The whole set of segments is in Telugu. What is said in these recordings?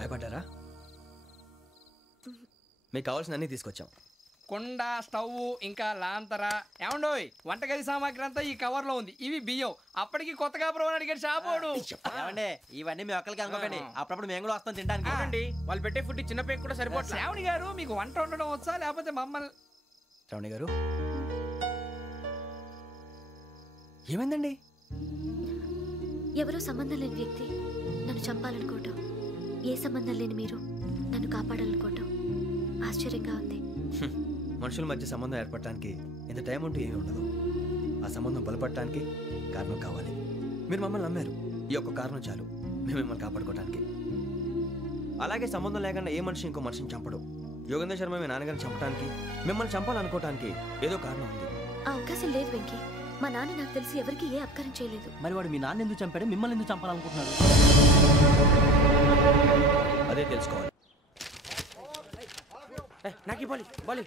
భయపడ్డారా? మీకు కావాల్సిన అన్నీ తీసుకొచ్చాం. కుండ, స్టవ్, ఇంకా లాంతర. ఏమండోయ్, వంటగది సామాగ్రి అంతా ఈ కవర్ లో ఉంది. ఇవి బియ్యం. అప్పటికి కొత్తగా బ్రో అడిగాడు షాపోడు. ఇవన్నీ మీ ఒక్కరికి అనుకోకండి, అప్పుడప్పుడు మేము కూడా వస్తాం తినడానికి. వాళ్ళు పెట్టే ఫుడ్ చిన్న పేరు కూడా సరిపోతుంది. శ్రావణి గారు, మీకు వంట వండడం వచ్చా లేకపోతే మమ్మల్ని? శ్రావణి గారు ఏమైందండి? ఎవరో సంబంధం లేని వ్యక్తి నన్ను చంపాలనుకోవటం, ఏ సంబంధం లేని మీరు నన్ను కాపాడాలనుకోవటం ఆశ్చర్యంగా ఉంది. మనుషుల మధ్య సంబంధం ఏర్పడటానికి ఇంత టైం ఉంటూ ఏమీ ఉండదు. ఆ సంబంధం బలపడటానికి కారణం కావాలి. మీరు మమ్మల్ని నమ్మారు, ఈ ఒక్క కారణం చాలు మేము మిమ్మల్ని కాపాడుకోవటానికి. అలాగే సంబంధం లేకుండా ఏ మనిషి ఇంకో మనిషిని చంపడు. యోగేంద్ర శర్మ మీ నాన్నగారిని చంపడానికి, మిమ్మల్ని చంపాలనుకోవటానికి ఏదో కారణం ఉంది. ఆ అవకాశం లేదు వెంకీ. మా నాన్న నాకు తెలిసి ఎవరికి ఏ అపకారం చేయలేదు. మరి వాడు మీ నాన్న ఎందుకు చంపాడు, మిమ్మల్ని ఎందుకు చంపాలనుకుంటున్నాడు? అదే తెలుసుకోవాలి. నాకు బాలి బాలి.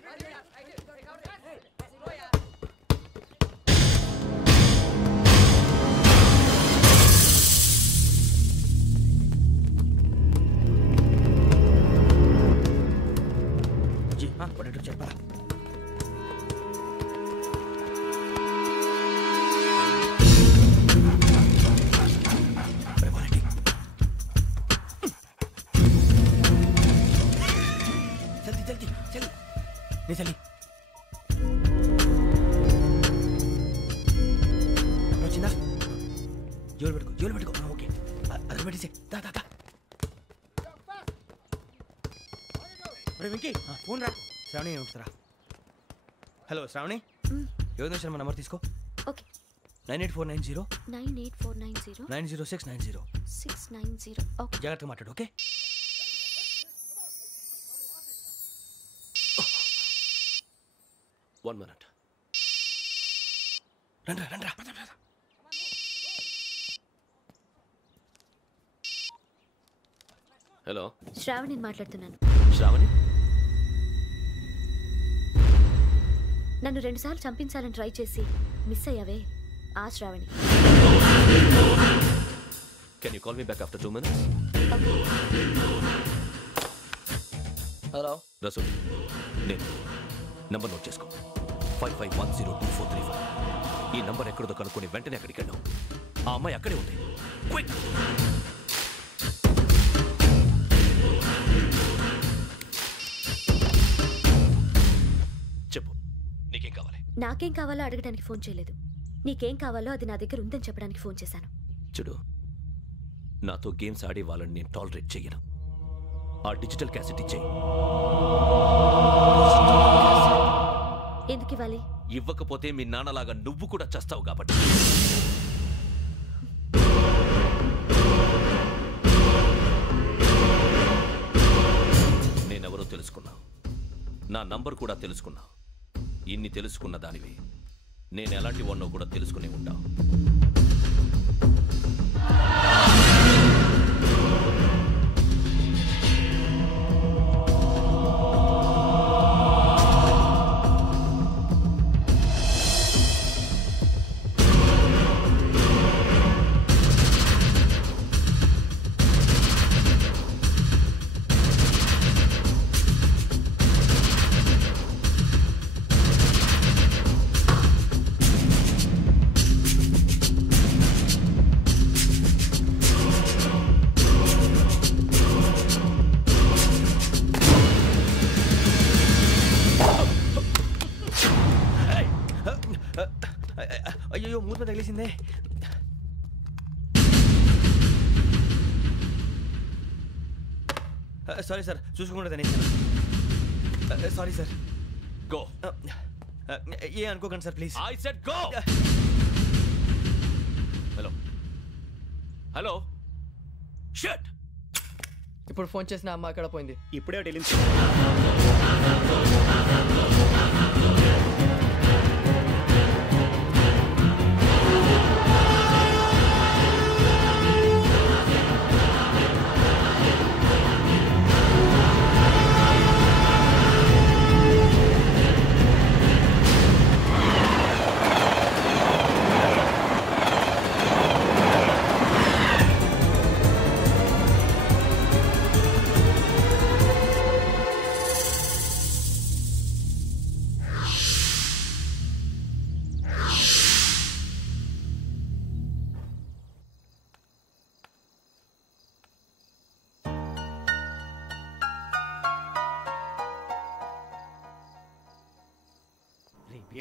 చెప్పరా? చలి వచ్చిందా? జోలు పెట్టుకో. ఓకే, అది పెట్టేసి వెంకీ ఫోన్ రా. శ్రావణి ఉంటుందిరా. హలో శ్రావణి, యోగేంద్ర శర్మ నెంబర్ తీసుకో. ఓకే. 98490 98490 90690 690. ఓకే, జాగ్రత్తగా మాట్లాడు. ఓకే. One minute. రండ్రా. హలో, శ్రావణిని మాట్లాడుతున్నాను. శ్రావణి, నన్ను 2 సార్లు చంపించాలని ట్రై చేసి మిస్ అయ్యావే, ఆ Shravani. can you call me back after 2 minutes? Hello Rasool, నేను నంబర్ నోట్ చేసుకో. 55102435. ఈ నంబర్ ఎక్కడదో కనుక్కొని వెంటనే అక్కడికి వెళ్ళాం. ఆ అమ్మాయి అక్కడే ఉంది. క్విక్. చెప్పు, నీకేం కావాలి? నాకేం కావాలో అడగడానికి ఫోన్ చేయలేదు. నీకేం కావాలో అది నా దగ్గర ఉందని చెప్పడానికి ఫోన్ చేశాను. చూడు, నాతో గేమ్స్ ఆడే వాళ్ళని నేను టాలరేట్ చెయ్యను. ఆ డిజిటల్ క్యాసెట్ ఇచ్చేయి. ఎందుకు ఇవ్వాలి? ఇవ్వకపోతే మీ నాన్నలాగా నువ్వు కూడా చేస్తావు కాబట్టి. నేనెవరో తెలుసుకున్నా, నా నంబర్ కూడా తెలుసుకున్నా. ఇన్ని తెలుసుకున్న దానివి నేను ఎలాంటి వాడినో కూడా తెలుసుకునే ఉంటావు. అయ్యో, మూత తగిలేసిందే. సారీ సార్, చూసుకోకుండా తినేసాను. Sorry sir. గో. ఏ అనుకోకండి sir, please. I said go. Hello shut. ఇప్పుడు ఫోన్ చేసిన అమ్మ అక్కడ పోయింది. ఇప్పుడే వెళ్ళింది.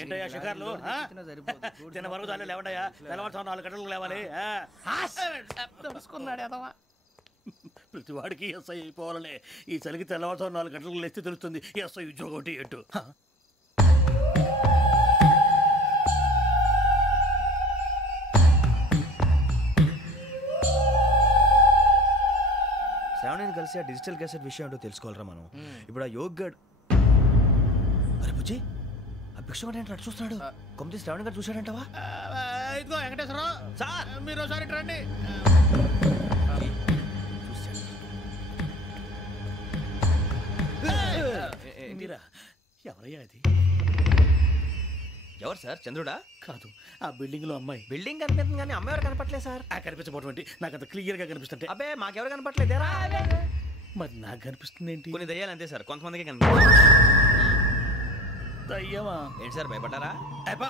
ఏంటయ్యా షికార్లు తిన్న వరకు చాలు లేవండయ్యా తెల్లవారుతో 4 గంటలకు లేవాలి తెలుసుకున్నాడు ఎదవా. ప్రతి వాడికి ఎస్ఐ అయిపోవాలనే ఈ చలికి తెల్లవారుతో 4 గంటలకు లేస్తే తెలుస్తుంది ఎస్ఐ ఉద్యోగం ఒకటి ఎటు. శ్రావణిని కలిసి ఆ డిజిటల్ క్యాసెట్ విషయం ఏంటో తెలుసుకోవాలరా మనం. ఇప్పుడు ఆ యోగ్ గడ్ అరే బుజ్జి ఆ భిక్షం ఏంటంటే అటు చూస్తున్నాడు. కొమ్మతి శ్రావణి గారు చూశాడంటవా? ఇదిగో వెంకటేశ్వరరావు సార్ మీరు ఒకసారి రండి. మీరా ఎవరయ్యా అది? ఎవరు సార్? చంద్రుడా? కాదు ఆ బిల్డింగ్ లో అమ్మాయి. బిల్డింగ్ కనిపిస్తుంది కానీ అమ్మాయి ఎవరు కనపట్లేదు సార్. కనిపించబోటువంటి నాకు అంత క్లియర్ గా కనిపిస్తుంటే. అబ్బే మాకెవరు కనపట్లేదేరా? మరి నాకు కనిపిస్తుంది ఏంటి? కొన్ని దయ్యాలు అంతే సార్, కొంతమందికి కనిపిస్తుంది. దయ్యమా? ఏంటి సార్ భయపడ్డారా?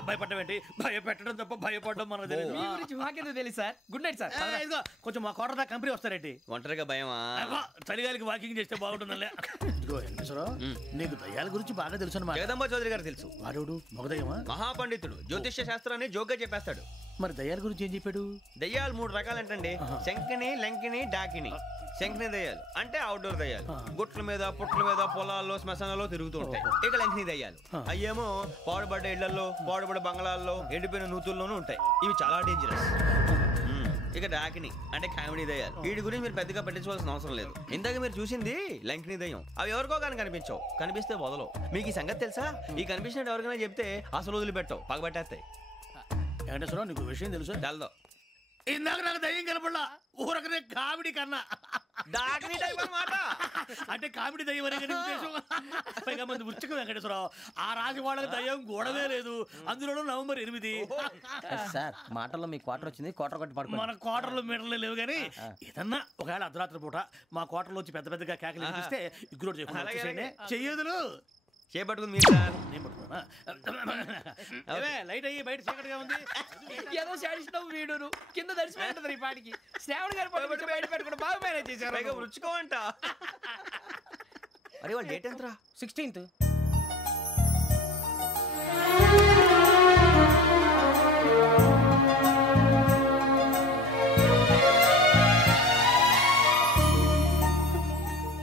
భయపడడం ఏంటి? భయపెట్టడం తప్ప భయపడడం మనకు తెలియదు. మీ గురించి మాకెందుకు తెలుసు సార్? Good night sir. ఇదిగో కొంచెం మా కోట దాకా కంపెనీ వస్తారేంటి? ఒంటరిగా భయమా? చలిగాలికి వాకింగ్ చేస్తే బాగుంటుందిలే. ఇదిగో వెంకటేశ్వరరావు నీకు దయ్యాల గురించి బాగా తెలుసు అన్నమాట. జగదంబ చౌదరి గారు తెలుసు. వాడు మగదయ్యమా? మహాపండితుడు, జ్యోతిష్య శాస్త్రాన్ని జోగ్గా చెప్పేస్తాడు. మరి దయ్యాల గురించి ఏం చెప్పాడు? దయ్యాలు 3 రకాలంటండి. శంకిని, లంకిని, డాకిని. శంకిని దయ్యాలు అంటే అవుట్డోర్ దయ్యాలు, గుట్ల మీద పుట్ల మీద పొలాల్లో శ్మశానాల్లో తిరుగుతూ ఉంటాయి. ఇక లంకిని దయ్యాలు అయ్యేమో పాడుబడ్డ ఇళ్లలో, పాడుబడ్డ బంగ్లాల్లో, ఎండిపోయిన నూతుల్లోనూ ఉంటాయి. ఇవి చాలా డేంజరస్. ఇక డాకిని అంటే కామెడీ దయ్యాలు. వీటి గురించి మీరు పెద్దగా పట్టించుకోవాల్సిన అవసరం లేదు. ఇందాక మీరు చూసింది లంకిని దయ్యం. అవి ఎవరికో కానీ కనిపించవు, కనిపిస్తే వదలవు. మీకు ఈ సంగతి తెలుసా? ఈ కనిపించినట్టు ఎవరికైనా చెప్తే అసలు వదిలిపెట్టవు, పగబట్టేస్తాయి. వెంకటేశ్వరరావు నీకు విషయం తెలుసు? తెలదో. ఇందాక నాకు దయ్యం కనపడలా, ఊరకనే కామెడీ కన్నా. డాకిని టైప్ అన్నమాట. అంటే కామెడీ దయ్యం అనే ఉద్దేశం. పైగా మంది ఉచ్చక వెంకటేశ్వరరావు ఆ రాజు వాళ్ళకి దయ్యం గోడవే లేదు, అందులోనూ నవంబర్ 8. సార్ మాటల్లో మీ క్వార్టర్ వచ్చింది, క్వార్టర్ కొట్టి పడుకో. మన క్వార్టర్లో మీటర్లు లేవు కానీ ఏదన్నా ఒకవేళ అర్ధరాత్రి పూట మా క్వార్టర్లో వచ్చి పెద్ద పెద్దగా కేకలు వినిపిస్తే ఇగ్గురు చెయ్యదులు చేపట్టుకుంది మీరు సార్. నేను పట్టుకున్నా. లైట్ అయ్యి బయట చీకటిగా ఉంది. ఏదో శాడిస్తావు వీడును కింద దర్శనం ఈ పాటికి. శ్రావణ్ గారు పట్టుబడి బయట పెట్టుకుని బాగా మేనేజ్ చేశారు. రుచుకోమంట. అరే వాళ్ళ డేట్ ఎంతరా? 16th.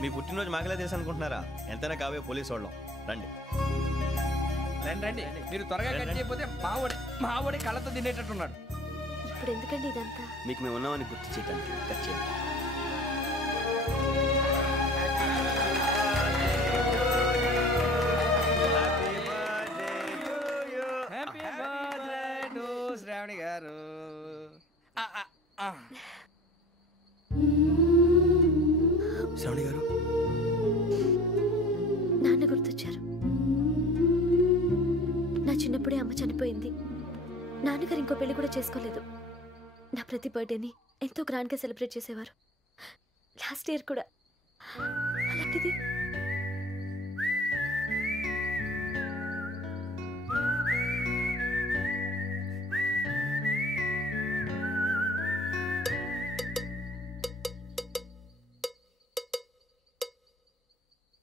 మీ పుట్టినరోజు మాకలే తెలుసు అనుకుంటున్నారా? ఎంతైనా కావే పోలీసు వాళ్ళం. రండి రండి మీరు త్వరగా కట్ చేయకపోతే మావడి కళ్ళతో తినేటట్టున్నాడు. ఇప్పుడు ఎందుకండి ఇదంతా? మీకు మేము ఉన్నామని గుర్తు చేయడానికి కట్ చేయండి. హ్యాపీ బర్త్డే టు శ్రావణి గారు. శ్రావణి గారు నాన్న గుర్తొచ్చారు. నా చిన్నప్పుడే అమ్మ చనిపోయింది. నాన్నగారు ఇంకో పెళ్లి కూడా చేసుకోలేదు. నా ప్రతి బర్త్డేని ఎంతో గ్రాండ్గా సెలబ్రేట్ చేసేవారు. లాస్ట్ ఇయర్ కూడా. అలాంటిది